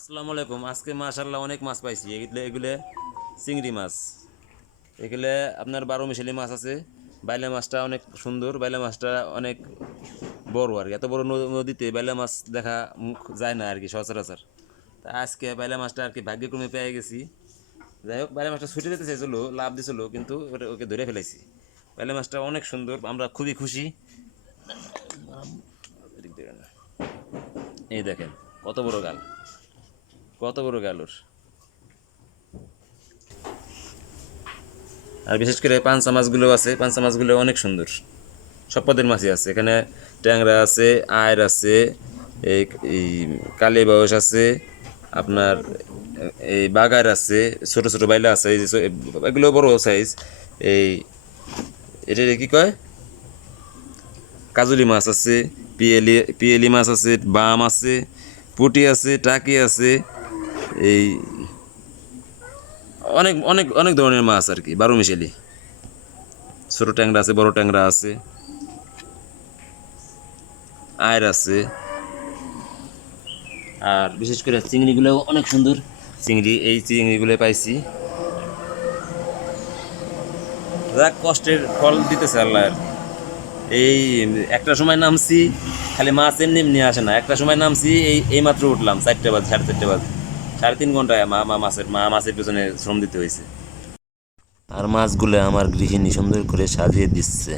আসসালামু আলাইকুম। আজকে মাশাআল্লাহ অনেক মাছ পাইছি। এগুলো চিংড়ি মাছ। এগুলো আপনার 12 মিশালি মাছ আছে। বাইলা মাছটা অনেক সুন্দর, বাইলা মাছটা অনেক বড় আর কি। এত বড় নদীতে বাইলা মাছ দেখা যায় না আর কি সচরাচর। তা আজকে বাইলা মাছটা আর কি ভাগ্যক্রমে পেয়ে গেছি। যাই হোক, বাইলা মাছটা ছুটে যেতে চাইছিল, লাভ দিছিল, কিন্তু ওকে ধরে ফেলাইছি। বাইলা মাছটা অনেক সুন্দর, আমরা খুবই খুশি। এই দেখেন কত বড় গাল, কত বড় গাল ওর। আর বিশেষ করে পাঞ্চা মাছগুলো আছে, পাঞ্চা মাছগুলো অনেক সুন্দর। সব পদের মাছই আছে এখানে। ট্যাংরা আছে, আয়ের আছে, এই এই কালীবাউস আছে, আপনার এই বাগার আছে, ছোট ছোট বাইলা আছে, এই যে এগুলো বড় সাইজ। এই এটা কি কয়, কাজুলি মাছ আছে, পিয়েলি পিয়েলি মাছ আছে, বাম আছে, পুটি আছে, টাকি আছে। এই অনেক অনেক অনেক ধরনের মাছ আর কি, 12 মিশালি। ছোট ট্যাংরা আছে, বড় ট্যাংরা আছে, আয়ের আছে। আর বিশেষ করে চিংড়িগুলো অনেক সুন্দর চিংড়ি, এই চিংড়িগুলো পাইছি। যাক, কষ্টের ফল দিতেছে আল্লাহ আর কি। এই একটা সময় নামছি, খালি মাছ এমনি এমনি আসে না। একটা সময় নামছি, এই মাত্র উঠলাম 4টে বাজে, 4:30 বাজে। 3.5 ঘন্টায় মাছের পেছনে শ্রম দিতে হয়েছে। আর মাছগুলো আমার গৃহিণী সুন্দর করে সাজিয়ে দিচ্ছে।